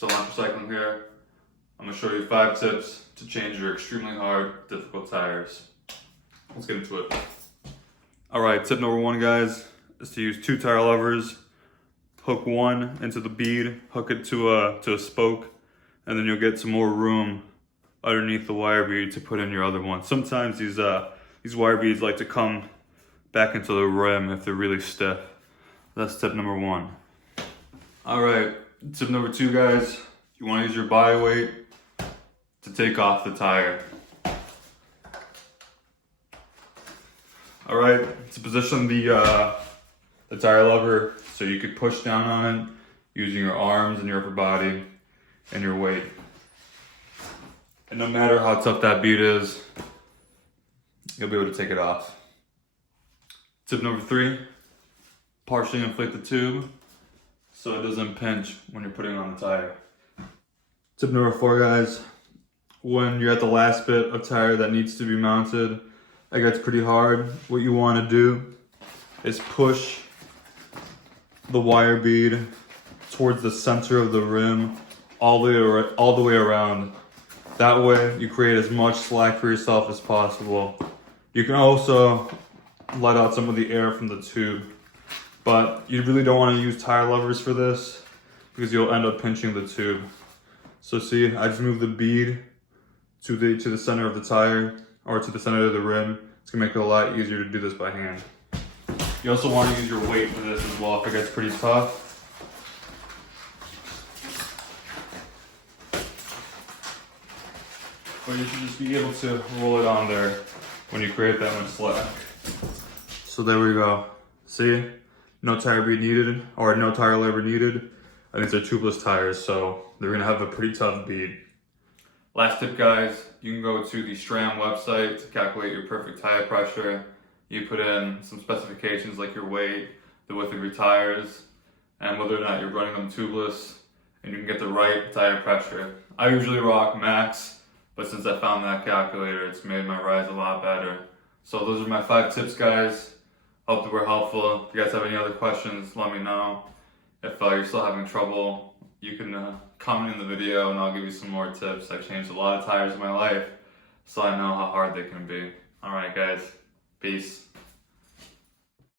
Stellantis Cycling here. I'm going to show you 5 tips to change your extremely hard, difficult tires. Let's get into it. Alright, tip number 1, guys, is to use 2 tire levers. Hook one into the bead, hook it to a spoke, and then you'll get some more room underneath the wire bead to put in your other one. Sometimes these wire beads like to come back into the rim if they're really stiff. That's tip number 1. Alright, tip number 2, guys, you want to use your body weight to take off the tire. Alright, to position the tire lever so you could push down on it using your arms and your upper body and your weight. And no matter how tough that bead is, you'll be able to take it off. Tip number 3, partially inflate the tube so it doesn't pinch when you're putting on the tire. Tip number 4, guys, when you're at the last bit of tire that needs to be mounted, that gets pretty hard. What you want to do is push the wire bead towards the center of the rim all the way around. That way you create as much slack for yourself as possible. You can also let out some of the air from the tube, but you really don't want to use tire levers for this because you'll end up pinching the tube. So see, I just moved the bead to the center of the tire, or to the center of the rim. It's gonna make it a lot easier to do this by hand. You also want to use your weight for this as well if it gets pretty tough. But you should just be able to roll it on there when you create that much slack. So there we go. See? No tire bead needed, or no tire lever needed. And these are tubeless tires, so they're gonna have a pretty tough bead. Last tip, guys, you can go to the SRAM website to calculate your perfect tire pressure. You put in some specifications like your weight, the width of your tires, and whether or not you're running them tubeless, and you can get the right tire pressure. I usually rock max, but since I found that calculator, it's made my rides a lot better. So those are my 5 tips, guys. Hope they were helpful. If you guys have any other questions, let me know. If you're still having trouble, you can comment in the video and I'll give you some more tips. I've changed a lot of tires in my life, so I know how hard they can be. Alright, guys. Peace.